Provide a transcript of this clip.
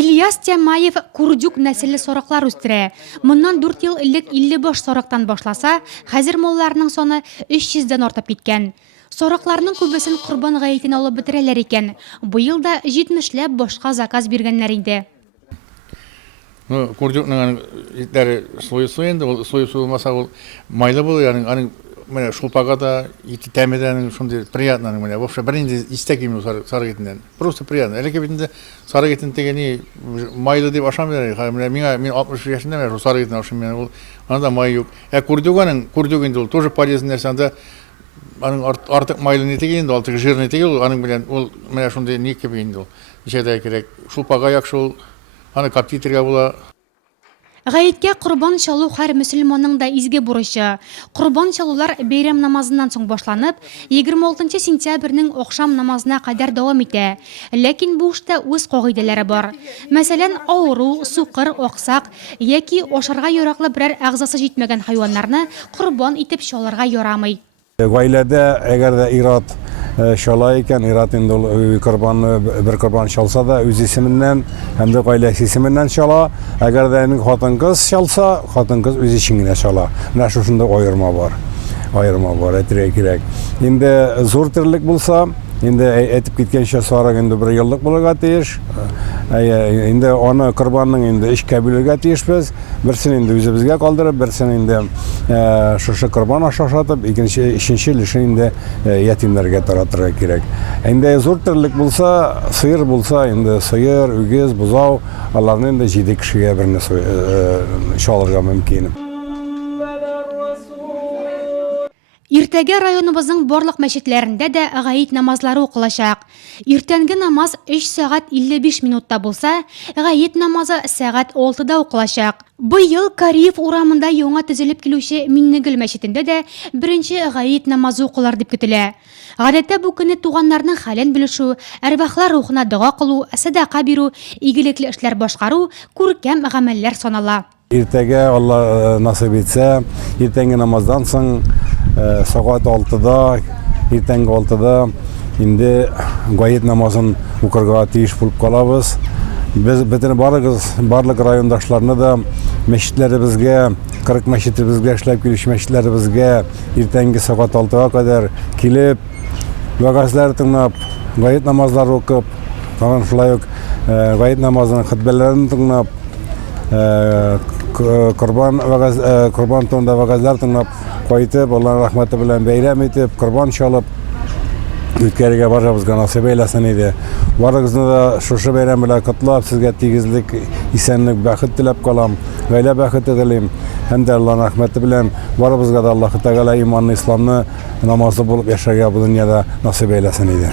Ильяс Тямаев курдюк нәселле сораклар үстерә. Моннан 4 ел элек 55 сорактан башласа, хәзер малларның саны 300-дән артып киткән. Соракларның күбесен Корбан гаетен алып бетерәләр икән. Быел да 70ләп башка заказ биргәннәр инде. Курдюкның итләре слой инде, ул слой булмаса ул майлы булыр, аның менә шулпага да ите тәмәдән шундый приятно, менә вообще беринде истәким сары итеннән. Просто приятно. Элеке битендә сары итен тегени майлы дип ашамыйлар. Менә мин 60 яшендә сары итен ашыйм, ул анда май юк. Курдюк инде ул тоже полезный нәрсә, анда аның артык майлы не тегени инде, артык жирный тегел, аның белән ул менә шундый ни кебек инде ул. Ничәдә кирәк. Шулпага яхшы ул, аны каптитергә була. Гаеткә Корбан чалу һәр мөселманның да изге бурычы. Корбан чалулар бәйрәм намазыннан соң башланып, 26 сентябрьнең акшам намазына кадәр дәвам итә. Ләкин бу эштә үз кагыйдәләре бар. Мәсәлән, авыру, сукыр, аксак яки ашарга яраклы берәр әгъзасы җитмәгән хайваннарны корбан итеп чалырга ярамый. Гаиләдә әгәр дә ират шала икән, ират инде ул бер корбан чалса да үз исеменнән һәм дә гаиләсе исеменнән чала. Әгәр дә хатын-кыз чалса, хатын-кыз үз исен генә чала. Менә шушында аерма бар. Әйтергә кирәк. Инде зур тирлек булса, инде әйтеп киткәнчә сарык инде 1 еллык булырга тиеш. Инде аны корбанның инде 3-кә бүләргә тиешбез. Берсен инде үзебезгә калдырып, берсен инде шушы корбан ашатып, икенче өлешен инде ятимнәргә таратырга кирәк. Инде зур тирлек булса, сыер булса, инде сыер, үгез, бузау, аларны инде 7 кешегә берне чалырга мөмкин. Иртәгә районыбызның барлык мәчетләрендә дә гаит намазлары укылачак. Иртәнге намаз 3 сәгать 55 минутта булса, гаит намазы сәгать 6-да укылачак. Быел Кариев урамында яңа төзелеп килүче Миннегөл мәчетендә дә беренче гаит намазы укылар дип көтелә. Гадәттә бу көнне туганнарның хәлен белешү, әрвахлар рухына дуа кылу, садака бирү, игелекле эшләр башкару күркәм гамәлләр санала. Иртәгә Алла насыйп итсә, иртәнге намаздан соң сәгать 6-да, иртәнге 6-да инде гаит намазын укырга тиеш булып калабыз. Без бөтен барлык райондашларны да мәчетләребезгә, 40 мәчетебезгә эшләп килүче мәчетләребезгә иртәнге сәгать 6-га кадәр килеп, вагазлар тыңлап, гаит намазлар укып, тагын шулай ук гаит намазының хутбәләрен тыңлап, Корбан тонда вагазлар тыңлап кайтып, Аллаһның рәхмәте белән бәйрәм итеп, корбан чалып үткәрергә барабызга насыйп әйләсен иде. Барыгызны да шушы бәйрәм белән котлап, сезгә тигезлек, исәнлек, бәхет теләп калам, гаилә бәхете телим. Һәм дә Аллаһның рәхмәте белән барыбызга да Аллаһ Тәгалә иманны, исламны намазлы булып яшәргә бу дөньяда насыйп әйләсен иде.